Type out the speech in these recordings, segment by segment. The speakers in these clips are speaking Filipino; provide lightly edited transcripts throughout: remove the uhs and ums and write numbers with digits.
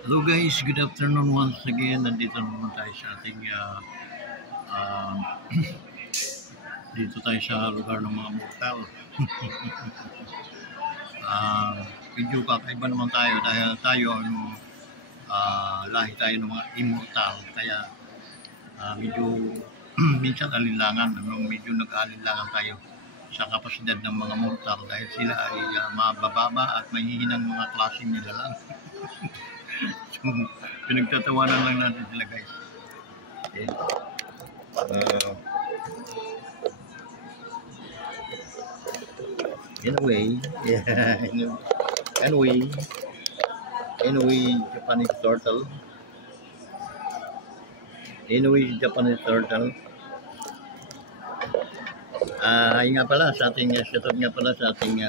Hello guys, good afternoon once again. Nandito naman tayo sa ating uh, dito tayo sa lugar ng mga mortal. Medyo kakaiba naman tayo dahil tayo lahi tayo ng mga immortal. Kaya medyo minsan alinlangan, medyo nag-alinlangan tayo sa kapasidad ng mga mortal dahil sila ay mabababa at mahihinang mga klaseng nila lang. So, pinagtatawanan lang natin sila guys. Okay. In a way, yeah, anyway, Japanese turtle. Anyway, Japanese turtle. Ayun nga pala sa ating shoutout nga pala sa ating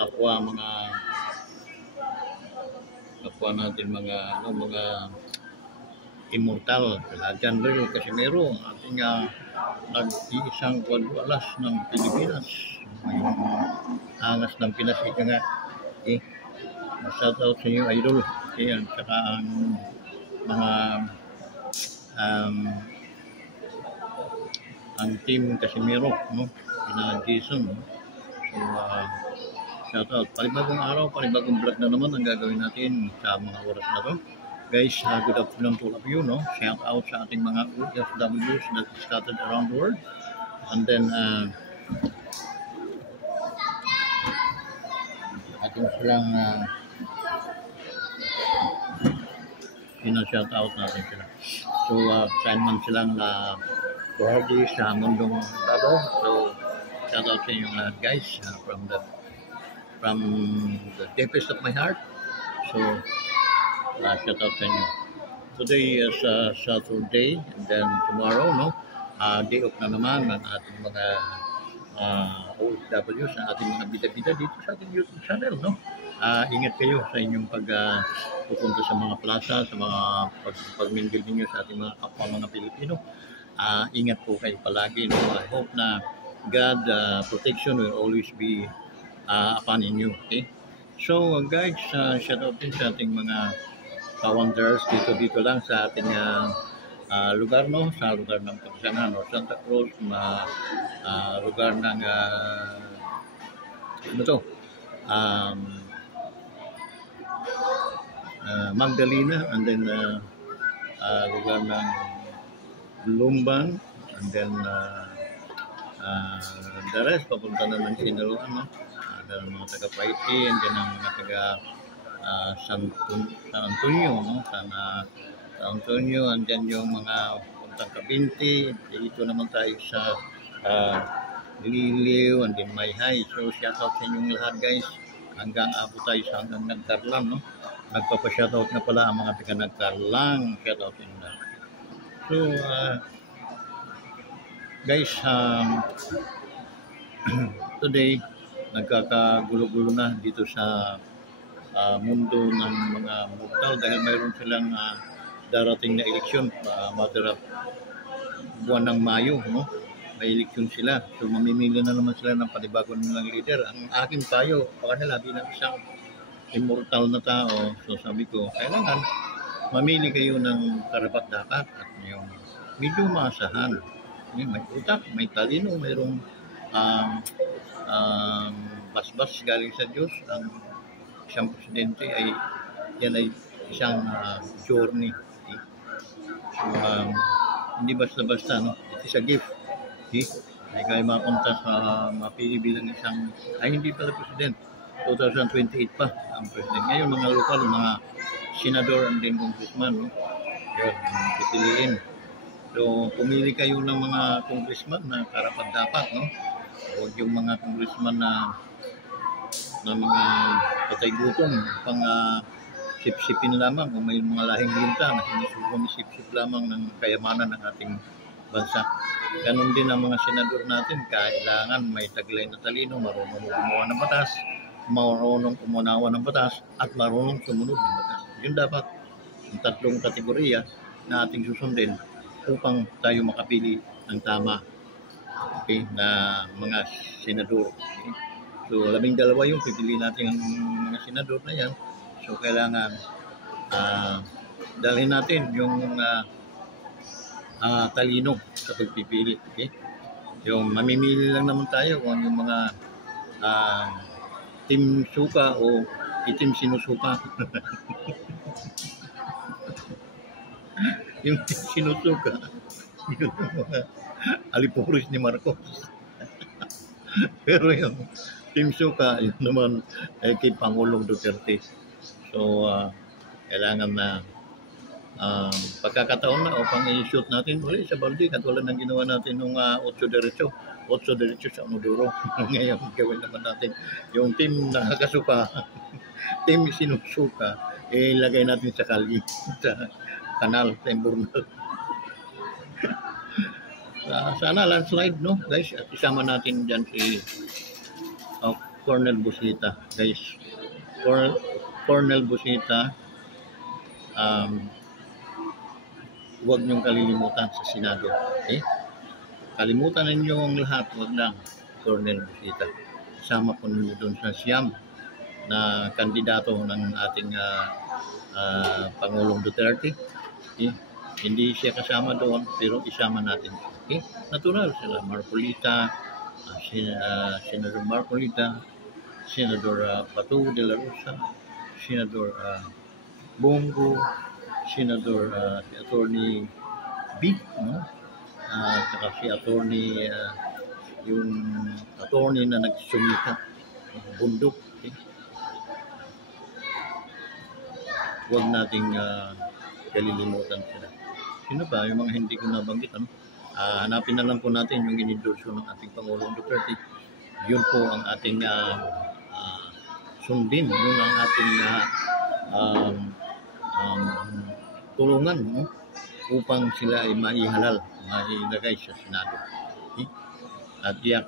kapwa natin mga immortal. John Ray Casimero, ating nag-iisang kwadwalas ng Pilipinas. May angas ng Pinas ika nga. Okay. Shoutout sa inyo, idol. Okay, at saka ang mga ang team Casimero, no? Pina Jason. No? So, shoutout. Panibagong araw, panibagong vlog na naman ang gagawin natin sa mga oras na to. Guys, good afternoon to all of you, no? Shout out sa ating mga OFWs that scattered around the world. And then, ating silang shout out natin sila. So, saan man silang kuhardi sa mundong babo. So, shout out sa inyo lahat guys from the deepest of my heart. So, shout out sa inyo. Today is Saturday and then tomorrow, no? Day off na naman ng ating mga OFWs, sa ating mga bida-bida dito sa ating YouTube channel, no? Ingat kayo sa inyong pupunta sa mga plaza, sa mga pagminggil ninyo sa ating mga kapwa mga Pilipino. Ingat po kayo palagi, no? I hope na God protection will always be upon you, okay? So guys, shout out din sa ating mga wonders dito lang sa ating lugar, no? Sa lugar ng Pagsangan o Santa Cruz, lugar ng Magdalena, and then lugar ng Lumban, and then the rest papunta na ng Sinaloa, no? Mga taga Paiti, and then ang mga taga San Antonio, no? San Antonio, and then yung mga puntang Kabinti. Dito naman tayo sa Liliw, and then Mayhay. So shout out sa inyong lahat guys, hanggang ako tayo sa hanggang Nagkarlang, no? Nagpapa-shoutout na pala ang mga taga Nagkarlang. Shoutout sa inyo lahat. So guys, today nagkakagulo-gulo na dito sa mundo ng mga mortal dahil mayroon silang darating na eleksyon, buwan ng Mayo, no? May eleksyon sila. So mamimili na naman sila ng panibagong nilang leader. Ang aking payo pa kanila bilang isang immortal na tao, so sabi ko, kailangan mamili kayo ng karapat-dapat at yung medyo maasahan. May utak, may talino, mayroong basbas galing sa Diyos. Ang isang presidente ay isang journey. Okay? So, hindi basta-basta, no? It is a gift. Okay? Ay kayo mapunta sa mapili bilang isang, hindi pala president. 2028 pa ang president. Ngayon mga lokal, mga senador and then congressman, no? Yun, pipiliin. So, pumili kayo ng mga congressman na karapat-dapat, no? O yung mga congressman na mga patay-gutom, pang sip-sipin lamang, o may mga lahing linta na sumisip-sip lamang ng kayamanan ng ating bansa. Ganon din ang mga senador natin, kailangan may taglay na talino, marunong gumawa ng batas, marunong umunawa ng batas, at marunong sumunod ng batas. Yun dapat ang tatlong kategorya na ating susundin upang tayo makapili ng tama, okay, na mga senador. Okay? So, 12 yung pipili natin ang mga senador na yan. So, kailangan dalhin natin yung talino sa pagpipili. Okay? Yung mamimili lang naman tayo kung yung mga team suka o itim sinusuka. Yung team sinusuka, yung mga alipuris ni Marcos. Pero yung team suka, yun naman kay Pangulong Duterte. So, kailangan na pagkakataon na upang i-shoot natin ulit sa balde katulad ng ginawa natin nung 8 diretso sa Unodoro. Ngayon gawin naman natin yung team na kasuka, team sinusuka, ilagay natin sa kalye, sa kanal, sa Imburnal. Sana landslide, no guys, at isama natin dyan si Colonel Busita, guys. Colonel Busita, huwag niyong kalilimutan sa Senado. Okay? Kalimutan ninyo ang lahat, huwag lang, Colonel Busita. Kasama po ninyo doon sa siyam na kandidato ng ating Pangulong Duterte. Okay? Hindi siya kasama doon, pero isama natin. Okay? Natural sila, Marcolita, Senador Marcolita, Senador Patu de la Rosa, Senador Bongo, Senador si Attorney B, no? Saka si Attorney yung attorney na nagsumika ng bundok. Okay? Huwag nating kalilimutan sila. Sino ba yung mga hindi ko nabanggit? Ano? Hanapin na lang po natin yung inendorso ng ating Pangulong Duterte. Yun po ang ating sundin. Yun ang ating tulungan, no? Upang sila ay maihalal, mailagay sa Senado. Okay? At yak,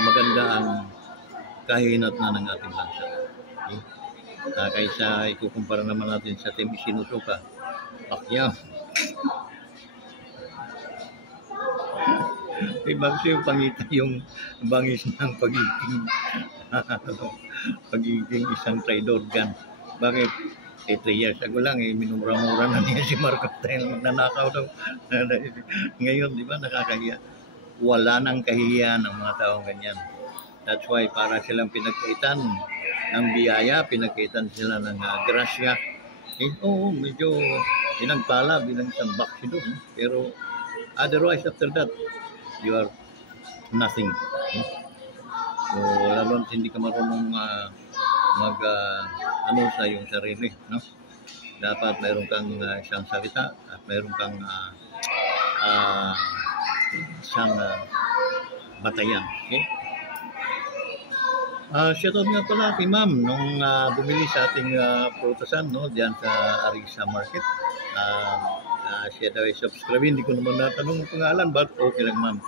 maganda ang kahinat na ng ating bansa. Okay? Kaysa ikukumpara naman natin sa team sinusuka, Pacquiao. Bakit yung pangita yung bangis ng pagiging isang traidor gan? Bakit? 3 years ago lang, minumura-mura na niya si Marcos dahil magnanakaw daw. Ngayon, di ba, nakakahiya. Wala nang kahihiyan ng mga taong ganyan. That's why para silang pinagkaitan ng biyaya, pinagkaitan sila ng grasya. Oo, medyo pinagpala bilang isang baksi doon. Pero otherwise, after that, you are nothing. So, lalo hindi ka marunong ano sa iyong sarili, no? Dapat mayroon kang isang salita at mayroon kang isang batayan. Okay? Shoutout nga pala kay ma'am nung bumili sa ating prutasan, no, diyan sa Arisa Market. Siya daw ay subscribe. Hindi ko naman natanong ang pangalan, but okay lang ma'am.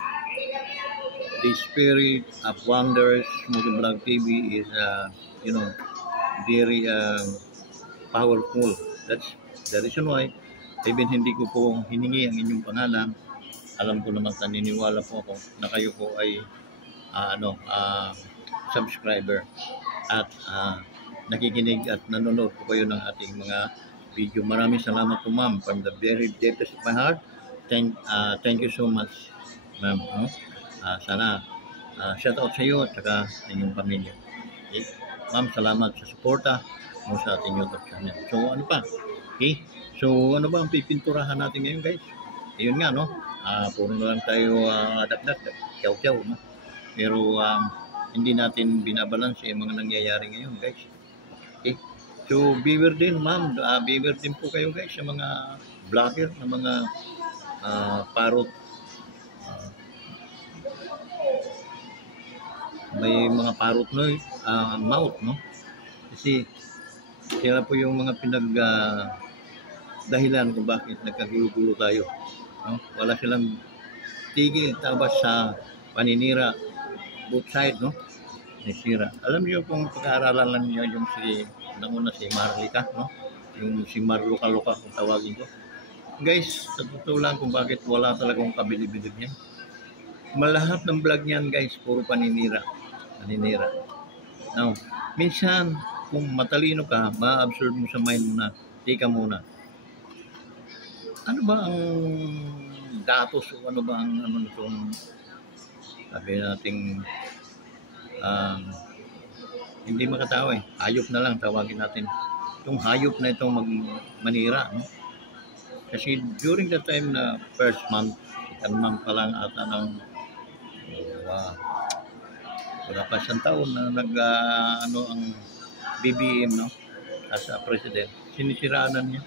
The Spirit of Wonders Motovlog TV is very powerful. That's the reason why even hindi ko po hiningi ang inyong pangalan. Alam ko naman, naniniwala po ako na kayo po ay subscriber at nakikinig at nanonood po kayo ng ating mga video. Maraming salamat po ma'am, from the very depths of my heart. Thank you so much ma'am, no? Sana shout out sa iyo at saka inyong pamilya. Okay? Ma'am, salamat sa suporta mo sa ating YouTube channel. So ano pa? Okay? So ano ba ang pipinturahan natin ngayon guys? Ayun nga, no? Puro na lang tayo dakdak, kyaw-kyaw, no? Pero hindi natin binabalanse yung mga nangyayari ngayon guys. Okay? So beware din ma'am, beware din po kayo guys sa mga vlogger, na mga parot. May mga parot no, mouth, no? Kasi sila po yung mga dahilan kung bakit nagkagulo-gulo tayo, no? Wala silang tigil, tabas sa paninira, both side, no? Nisira. Alam niyo kung pag-aaralan lang niyo yung nanguna si Marlica, no? Yung si Marluka-Luka kung tawagin ko. Guys, sa totoo lang kung bakit wala talagang kabilib-bilib niya. Malahat ng vlog niyan guys, puro paninira. Now, minsan kung matalino ka, ma-absorb mo sa mind mo na, tika muna, ano ba ang datos o ano ba ang ano nitong sabi nating hindi makatawa hayop na lang tawagin natin. Itong hayop na itong manira. No? Kasi during the time na first month, second month pa lang ata ng wala pa siyang taon na ano ang BBM no as a president, sinisiraan niya.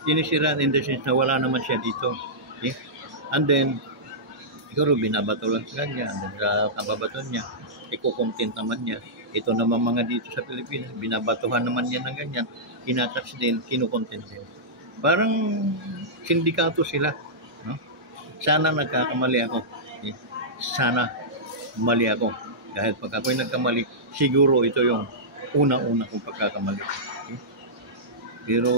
Sinisiraan in the sense na wala naman siya dito. Okay? And then, siguro binabato lang sa kanya, and then sa kababaton niya, iko-content naman niya. Ito naman mga dito sa Pilipinas, binabatuhan naman niya ng ganyan, kinatouch din, kinukontent din. Parang sindikato sila. No? Sana nagkakamali ako. Okay? Sana mali ako. Dahil pag ako'y nagkamali, siguro ito yung una-una kong pagkakamali. Okay? Pero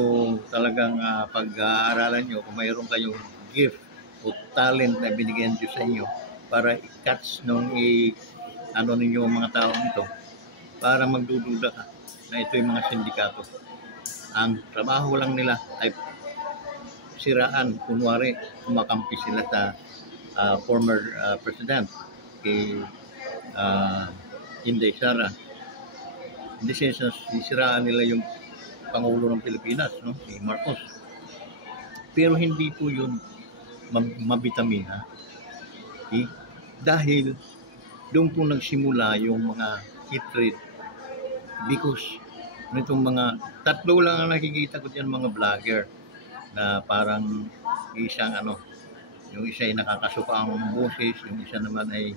talagang pag-aaralan nyo, kung mayroon kayong gift o talent na binigyan Diyos sa inyo para i-catch nung ano ninyo mga taong ito para magdududa ka na ito yung mga sindikato. Ang trabaho lang nila ay siraan, kunwari kumakampi sila sa former president kay Inday Sara. Hindi siya sisiraan nila yung Pangulo ng Pilipinas, no? Si Marcos. Pero hindi po yun mabitamina. Okay? Dahil doon po nagsimula yung mga hatred because nitong mga tatlo lang ang nakikita ko diyan mga vlogger na parang isang ano, yung isa ay nakakasuka ang boses, yung isa naman ay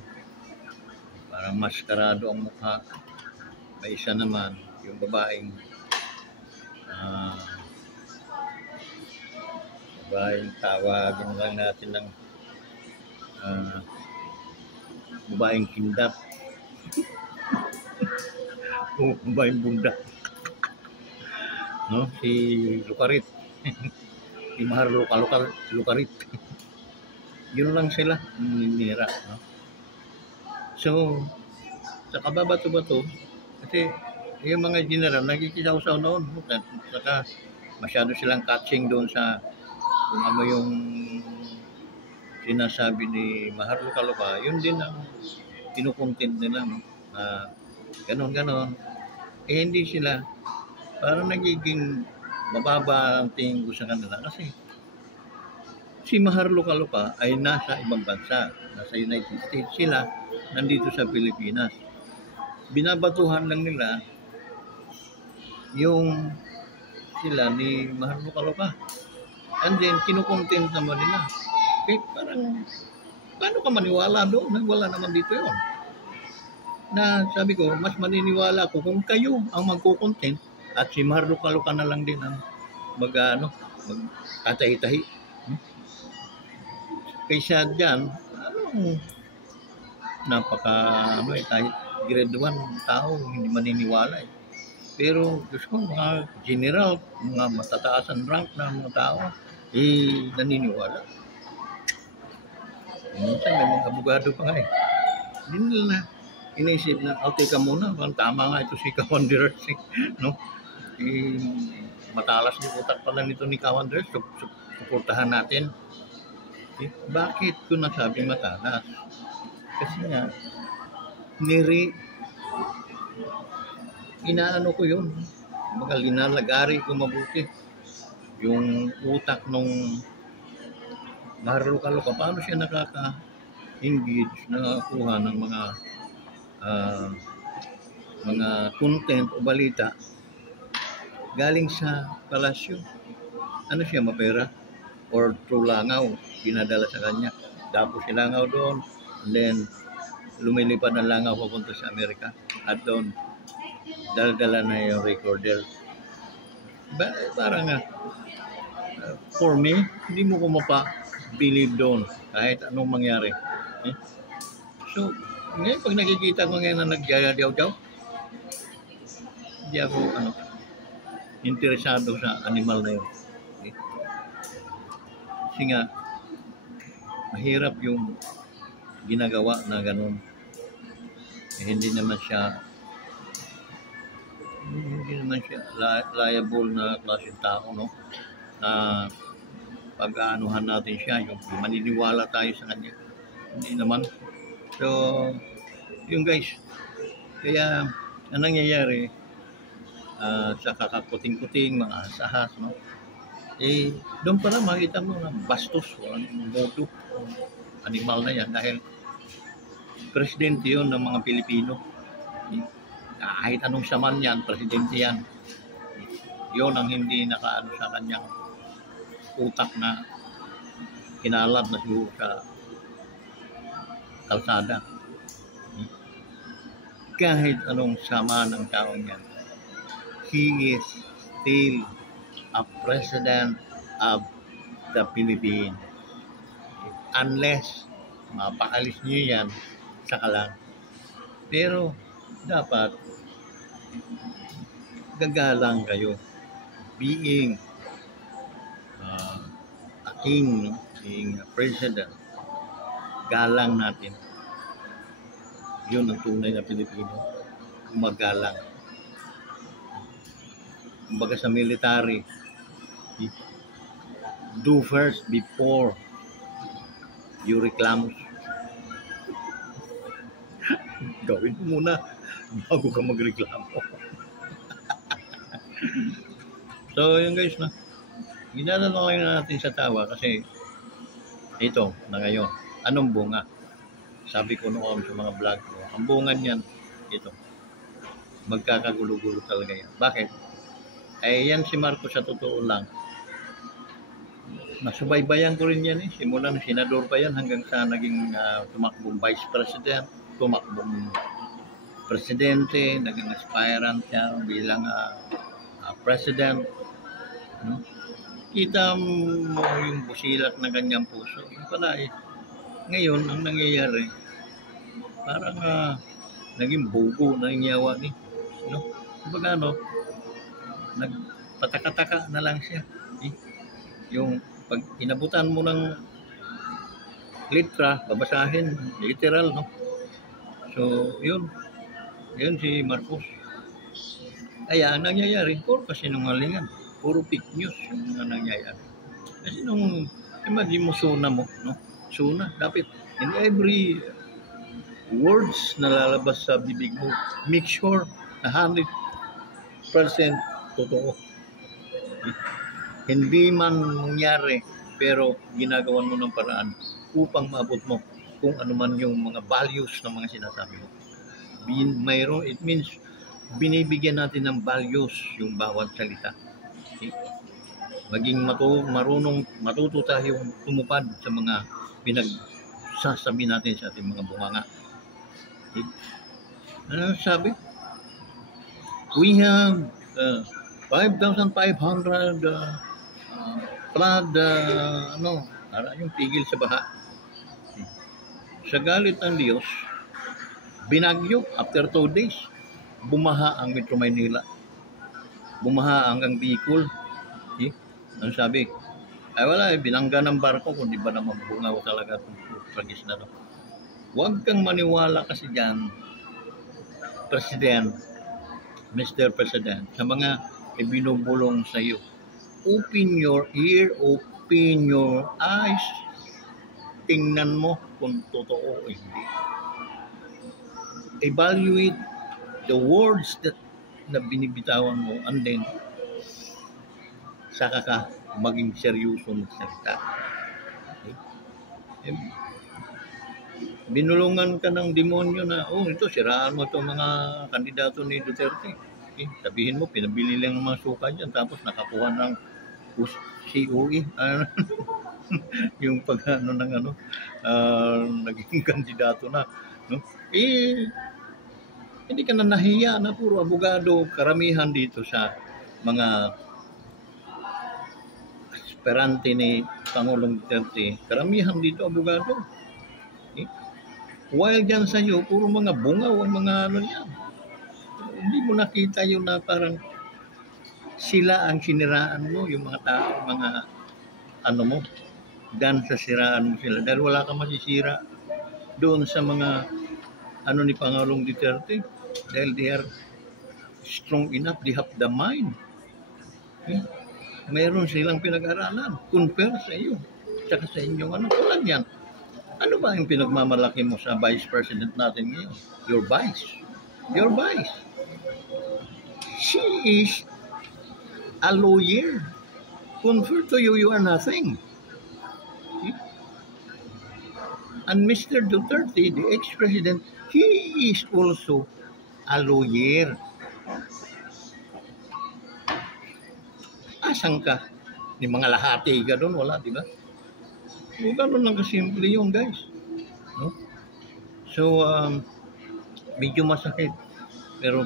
parang maskarado ang mukha, may isa naman yung babaeng tawagin lang natin ng babaeng kindat o babaeng bunda no? Si Lucarit si Mahar Lucarit yun lang sila ninira no? So sa kababato-bato kasi yung mga general nagikisaw-saw noon saka masyado silang catching doon sa kung ano yung sinasabi ni Mahar Luca, yun din ang kinukontent nila no? Ganon hindi sila parang nagiging mababa ang tingin ko sa kanila kasi si Mahar Luca ay nasa ibang bansa, nasa United States, sila nandito sa Pilipinas, binabatuhan lang nila yung sila ni Mahal Luca. And then, kinukontent naman nila. Okay, parang, paano ka maniwala doon? Wala naman dito yun. Na sabi ko, mas maniniwala ko kung kayo ang magkukontent at si Mahal Luca na lang din ang magkatahi-tahi. Kaysa dyan, kahit grade 1 tao, hindi maniniwala eh. Pero gusto ko mga general, mga matataasan rank na mga tao, naniniwala. Minsan may mga abogado pa nga eh. Hindi nila na inisip na, okay ka muna, tama nga ito si Kawanderers no? Matalas yung utak pala nito ni Kawanderers, suportahan natin. Bakit ko nasabing matalas? Kasi nga, inaano ko yun. Mga linalagari ko mabuti. Yung utak nung Mahar Luca, paano siya nakaka-engage, nakakuha ng mga content o balita galing sa palasyo. Ano siya, mapera? Or through langaw, pinadala sa kanya. Tapos si langaw doon, and then lumilipad ng langaw papunta sa Amerika. At doon, dala-dala na yung recorder. Parang for me, hindi mo ko mapa-believe doon kahit anong mangyari. So, ngayon pag nakikita ko ngayon na nagyayadaw-daw, hindi ako interesado sa animal na yun. Kasi nga, mahirap yung ginagawa na ganun. Hindi naman siya Hindi naman siya liable na klaseng tao, no? Na pag-aanuhan natin siya, yung maniniwala tayo sa kanya. Hindi naman. So, yung guys, kaya ang nangyayari sa kakakuting-kuting, mga sahas, no? Doon pala makita mo na bastos, walang modo, animal na yan dahil presidente yun ng mga Pilipino. Kahit anong saman yan, presidente yan. Yun ang hindi nakaano sa kanyang utak na kinalad na siguro sa kalsada. Kahit anong sama ng taong yan, he is still a president of the Philippines. Unless mapakalis niyo yan, saka lang. Pero dapat gagalang kayo being a king, no? Being a president. Galang natin. Yun ang tunay na Pilipino. Magalang. Kumbaga sa military, do first before you reclaim. Gawin mo muna bago ka magreklamo. So yun guys, na ginala na lang natin sa tawa kasi ito na ngayon, anong bunga? Sabi ko noon sa mga vlog ko, ang bunga niyan ito, magkakagulo-gulo talaga yan. Bakit? Ay yan si Marcos sa totoo lang, nasubaybayan ko rin yan simula ng senador pa yan hanggang sa naging tumakbong vice president, tumakbong presidente, naging aspirant siya bilang president, no? Kita mo yung busilat na ganyang puso. Yung pala ngayon ang nangyayari parang naging bobo na yung yawa ni, no? Kumbaga nagpataka-taka na lang siya. Yung pag inabutan mo ng litra, babasahin, literal, no? So, yun si Marcos. Kaya ang nangyayari, puro kasinungalingan, puro fake news yung mga nangyayari. Kasi nung, imagine mo suna mo, no? Suna, dapat in every words na lalabas sa bibig mo, make sure na 100% totoo. Hindi man nangyari, pero ginagawan mo ng paraan upang maabot mo kung ano man yung mga values ng mga sinasabi mo. Mayroon, it means binibigyan natin ng values yung bawat salita. Okay? Maging matuto tayong tumupad sa mga pinagsasabi natin sa ating mga bunganga. Okay? Ano sabi? We have 5,500 flood, yung tigil sa baha. Sa galit ng Diyos, binagyo after 2 days, bumaha ang Metro Manila. Bumaha hanggang Bicol. Okay? Ano sabi? Ay wala, binangga ng barko, kung di ba naman bungaw talaga itong tragis na to. Huwag kang maniwala kasi dyan, President, Mr. President, sa mga ibinubulong sa iyo. Open your ear, open your eyes. Tingnan mo kung totoo o hindi. Evaluate the words na binibitawan mo and then saka ka maging seryoso magsalita. Okay? Binulungan ka ng demonyo na, ito, siraan mo itong mga kandidato ni Duterte. Okay? Sabihin mo, pinabili lang ng mga suka dyan, tapos nakakuha ng COE. Yung naging kandidato na. No? Hindi ka na nahiya na puro abogado, karamihan dito sa mga aspirante ni Pangulong Duterte, karamihan dito abogado. Okay? While dyan sa iyo, puro mga bungaw ang mga yan. Hindi mo nakita yung na parang sila ang siniraan mo, yung mga tao, mga mo, dan sa siraan mo sila. Dahil wala kang masisira doon sa mga ni Pangulong Duterte. Dahil they are strong enough, they have the mind. Eh? Mayroon silang pinag-aralan. Compare sa iyo. Tsaka sa inyong ano. Tulad yan. Ano ba yung pinagmamalaki mo sa Vice President natin ngayon? Your Vice. Your Vice. She is a lawyer. Compared to you, you are nothing. Eh? And Mr. Duterte, the ex-president, he is also a lawyer. Asan ka? Ni mga lahati ka doon, wala, di ba? So, gano'n lang kasimple yung guys. No? So, medyo masakit. Pero,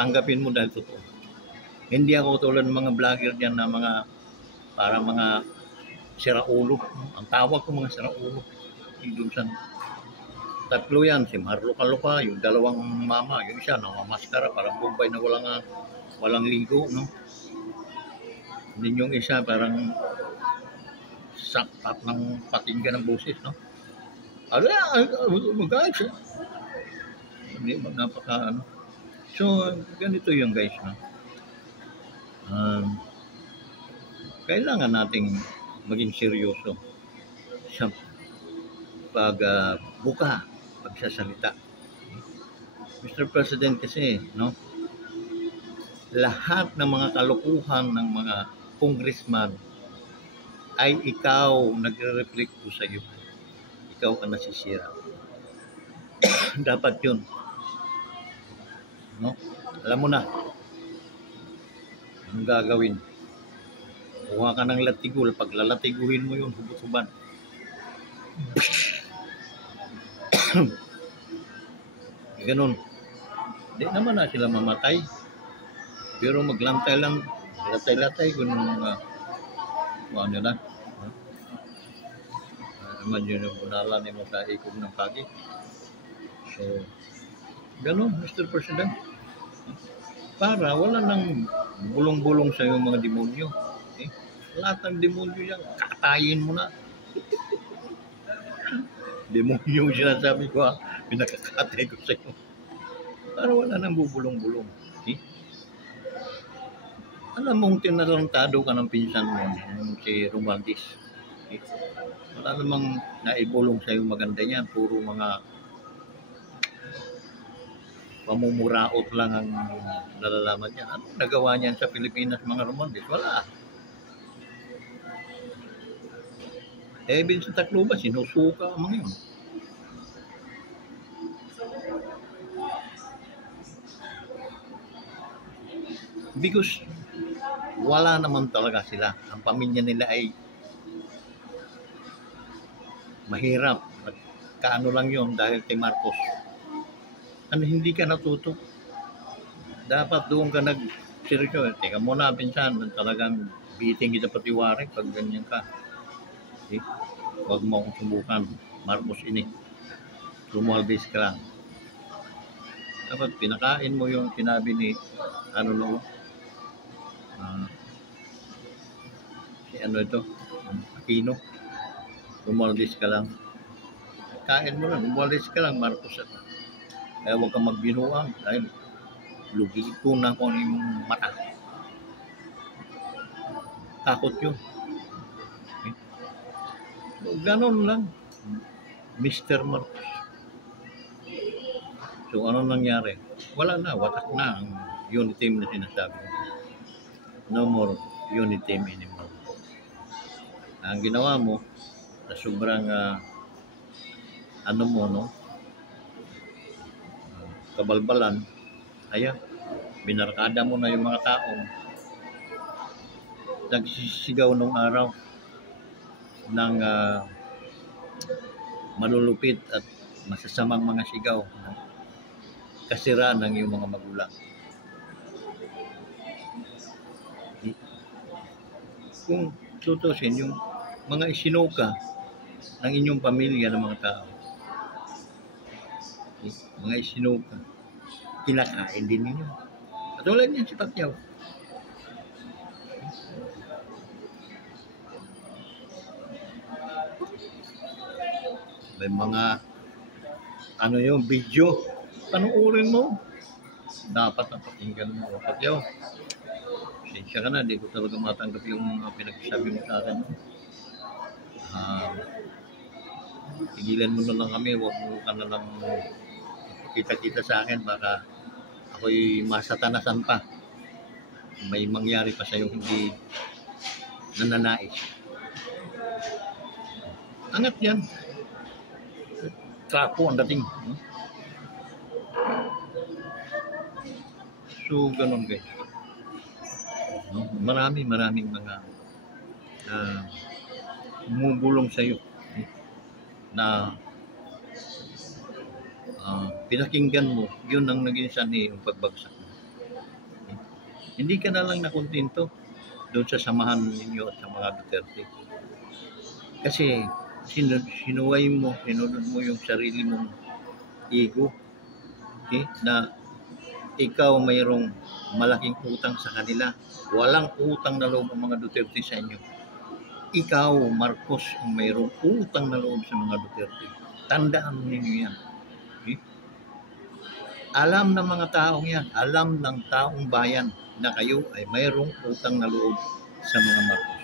tanggapin mo dahil totoo. Hindi ako tulad ng mga vlogger dyan na mga, para mga siraulo. Ang tawag ko mga siraulo. Doon sa tatlo yan, si Marlo Calupa, yung dalawang mama, yung isa, namamaskara, parang Bombay na walang ligo, no? Din yung isa parang sakpat ng pakinggan ng boses, no? Guys, hindi napaka ano. So, ganito yung guys, no? Kailangan nating maging seryoso sa pagsasalita. Mr. President kasi, no? Lahat ng mga kalokohan ng mga congressman ay ikaw nagre-reflect sa iyo. Ikaw ang nasisira. Dapat yun. No? Alam mo na. Anong gagawin? Kuha ka ng latigul. Pag lalatiguhin mo yun, hubot-huban. Ganun. Hindi naman na sila mamatay. Pero maglantay lang. Latay-latay. Ganun mga ano na. Naman yun yung bunala ni mo sa ikog ng pagi. So, ganun, Mr. President. Para wala nang bulong-bulong sa yung mga demonyo. Eh? Lahat ng demonyo yan, katayin mo na. Demonyo yung sinasabi ko, ha? Pinakakatay ko sa iyo. Para wala nang bubulong-bulong. Eh? Alam mong tinarantado ka ng pinsan mo, si Romantis. Eh? Wala namang naibulong sa iyo maganda yan. Puro mga pamumuraot lang ang nalalaman niya. Ano nagawa niyan sa Pilipinas, mga Romantis? Wala. Bin sa Tacloban, sinusuka ang mga yun. Because wala naman talaga sila. Ang pamilya nila ay mahirap. Kaano lang yun dahil kay Marcos. Ano, hindi ka natuto. Dapat doon ka nag-seryo. Teka muna, pinsan, talagang biting kita patiwari pag ganyan ka. Eh, huwag mo akong subukan. Marcos ini. Lumalbis ka lang. Dapat pinakain mo yung sinabi ni si Aquino. Lumalbis ka lang. Kain mo lang. Lumalbis ka lang, Marcos. Kaya huwag kang magbinuang dahil lugito na kung ano yung mata. Takot yun. So, ganun lang. Mr. Marcos. So, ano nangyari? Wala na. Watak na ang unity team na sinasabi. No more unity team anymore. Ang ginawa mo, na sobrang kabalbalan, ayan, binarkada mo na yung mga taong nagsisigaw nung araw ng malulupit at masasamang mga sigaw, kasira ng iyong mga magulang. Kung tutusin yung mga isinuka ng inyong pamilya ng mga tao, mga isinuka, kinakain din ninyo. At wala niyan si Pacquiao. May mga video, panoorin mo. dapat na pakinggan mo. Pagyaw, sensya ka na, di ko talaga matanggap yung mga pinagsasabi mo sa akin. Tigilan mo na lang kami, huwag mo ka na lang kita-kita sa akin, baka ako'y masatanasan pa. May mangyari pa sa'yo hindi nananais. Angat yan. Trapo ang dating. No? So, ganun guys. No? Maraming mga bumubulong sa'yo na pinakinggan mo, yun ang naging sanhi yung pagbagsak mo. Hindi ka na lang nakontento doon sa samahan ninyo at sa mga Duterte. Kasi sinuway mo, sinunod mo yung sarili mong ego, okay? Na ikaw mayroong malaking utang sa kanila. Walang utang na loob ang mga Duterte sa inyo. Ikaw, Marcos, ang mayroong utang na loob sa mga Duterte. Tandaan ninyo yan. Okay? Alam ng mga taong yan, alam ng taong bayan na kayo ay mayroong utang na loob sa mga Marcos.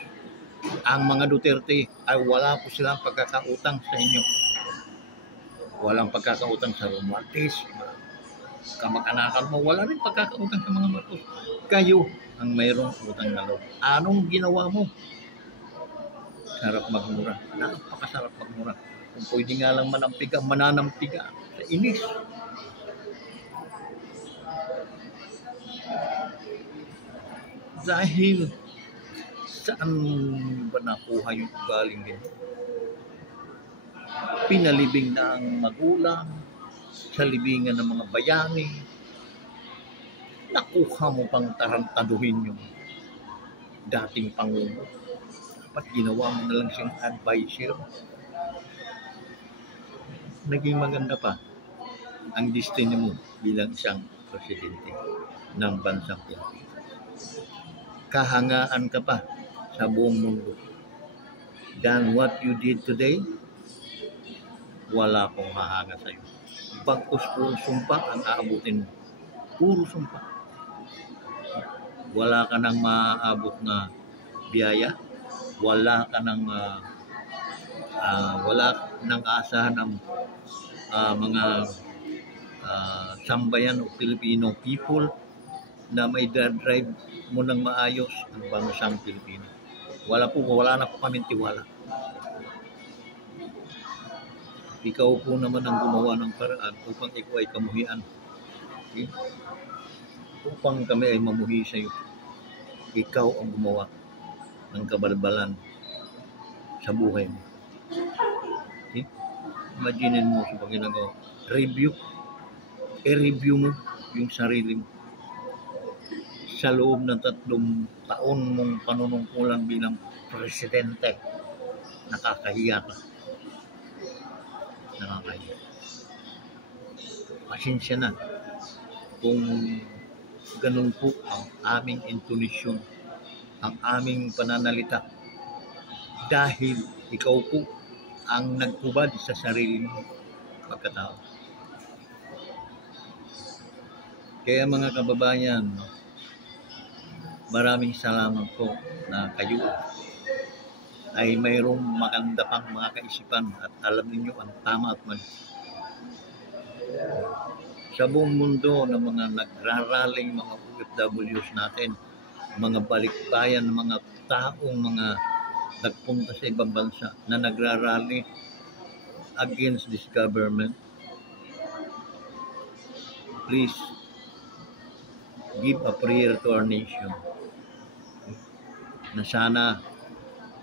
Ang mga Duterte ay wala po silang pagkakautang sa inyo. Walang pagkakautang sa Romualdez, kamag-anakan mo, wala rin pagkakautang sa mga Marcos. Kayo ang mayroong utang na loob. Anong ginawa mo? Sarap magmura. Napakasarap magmura. Kung pwede nga lang mananampiga sa inis. Dahil saan ba nakuha yung galing din? Pinalibing na ang magulang sa libingan ng mga bayani. Nakuha mo pang tarantaduhin yung dating Pangulo. Dapat ginawa mo na lang siyang advisor. Naging maganda pa ang destiny mo bilang isang presidente ng bansang Pilipinas. Kahangaan ka pa sa buong mundo. Than what you did today, wala akong hahanga sa iyo. Bagkus puro sumpa ang aabutin mo. Puro sumpa. Wala ka nang maaabot na biyaya. Wala ka nang wala nang aasahan ng mga sambayan o Filipino people na may drive mo ng maayos ang bansang Pilipinas. Wala na po kaming tiwala. Ikaw po naman ang gumawa ng paraan upang ikaw ay kamuhian. Okay? Upang kami ay mamuhi sa iyo. Ikaw ang gumawa ng kabalbalan sa buhay mo. Okay? Imaginin mo sa Panginoon, i-review mo yung sarili mo. Sa loob ng 3 taon mong panunungkulan bilang presidente, nakakahiya ka. Nakakahiya. Pasensya na kung ganun po ang aming intonasyon, ang aming pananalita. Dahil ikaw po ang nagkubad sa sarili mo pagkatao. Kaya mga kababayan, maraming salamat po na kayo ay mayroong maganda pang mga kaisipan at alam ninyo ang tama at mali. Sa buong mundo ng mga nagraraling mga OFWs natin, mga balikbayan, mga taong mga nagpunta sa ibang bansa na nagrarally against this government, please give a prayer to our nation na sana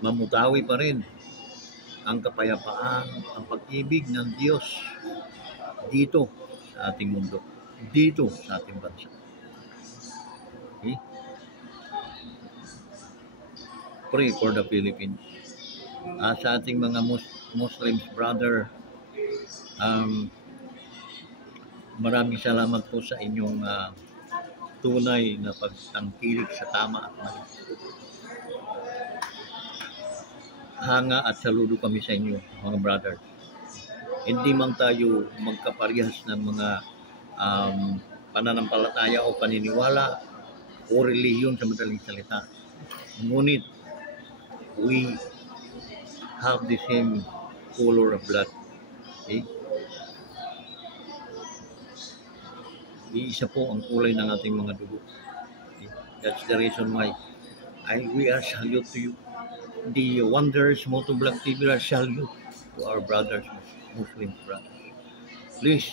mamutawi pa rin ang kapayapaan, ang pag-ibig ng Diyos dito sa ating mundo, dito sa ating bansa. Okay? Pray for the Philippines. Sa ating mga Muslims brother, maraming salamat po sa inyong tunay na pagtangkilik sa tama at mali. Hanga at saludo kami sa inyo, mga brothers. Hindi man tayo magkaparehas ng mga pananampalataya o paniniwala o relihiyon sa madaling salita. Ngunit, we have the same color of blood. Okay? Iisa po ang kulay ng ating mga dugo. Okay? That's the reason why we are salute to you. The Wonders Motovlog TV are salute to our brothers, Muslim brothers. Please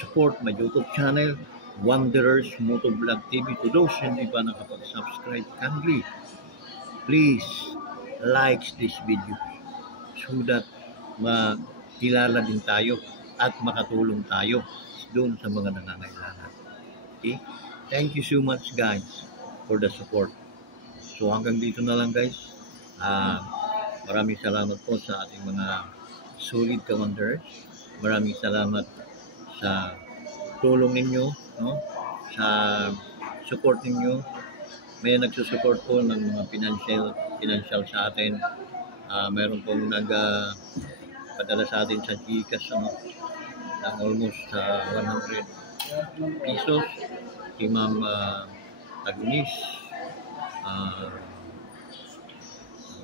support my YouTube channel, Wanderers Motovlog TV. To those hindi pa nakapag-subscribe, kindly please like this video so that makilala din tayo at makatulong tayo doon sa mga nangangailangan. Okay? Thank you so much guys for the support. So hanggang dito na lang guys. Maraming salamat po sa ating mga solid ka-wanderers. Maraming salamat sa tulong ninyo, no? Sa support ninyo. May nagsusupport po ng mga financial sa atin. Meron pong nagpadala sa atin sa GCash ng almost 100 pesos. Si Ma'am Agnes.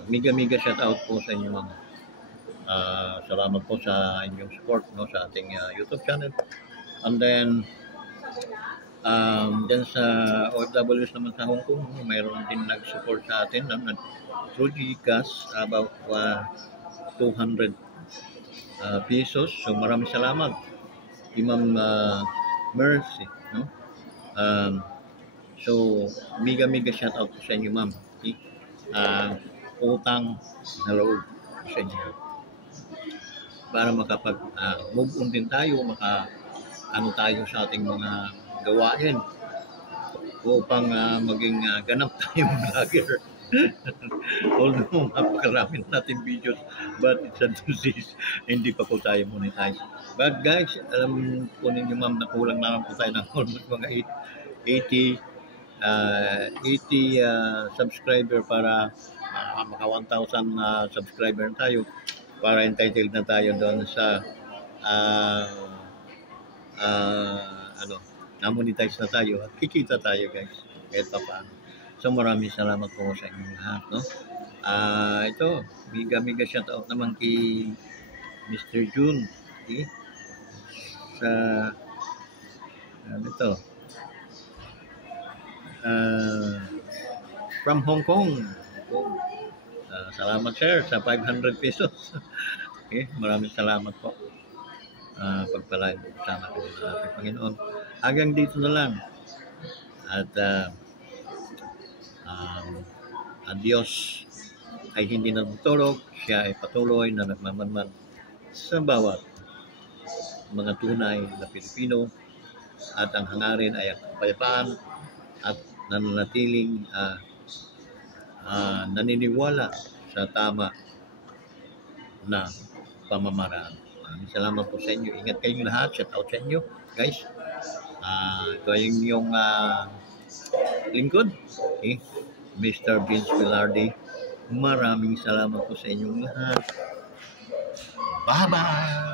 Miga shout out po sa inyo ma'am. Salamat po sa inyong support, no, sa ating YouTube channel. And then dyan sa OFWs naman sa Hong Kong, mayroon din nag-support sa atin through GCash about 200 pesos. So maraming salamat kay Ma'am Mercy, no? So miga shout out po sa inyo ma'am. Okay? Utang na loob sa inyo para makapag move on din tayo, tayo sa ating mga gawain upang maging ganap tayong vlogger. Although napakarami natin videos, but it's a disease, hindi pa po tayo monetize. But guys, alam po ninyo ma'am na kulang na lang po tayo ng almost mga 80 subscriber para maka 1,000 subscriber tayo, para entitled na tayo doon sa na-monetize na tayo at kikita tayo guys kahit pa paano. So maraming salamat po sa inyong lahat, no? Ito, miga shout out naman kay Mr. June, okay? Sa ito from Hong Kong. Salamat sir sa 500 pesos. Okay, maraming salamat po. Pagpalain po sana ko sa ating Panginoon. Hanggang dito na lang. At ang Diyos ay hindi natutulog. Siya ay patuloy na nagmamanman sa bawat mga tunay na Pilipino. At ang hangarin ay ang kapayapaan at nananatiling naniniwala sa tama na pamamaraan. Salamat po sa inyo. Ingat kayong lahat. Shout out sa inyo, guys. Ito ay yung lingkod. Okay? Mr. Vince Velarde. Maraming salamat po sa inyong lahat. Bye-bye!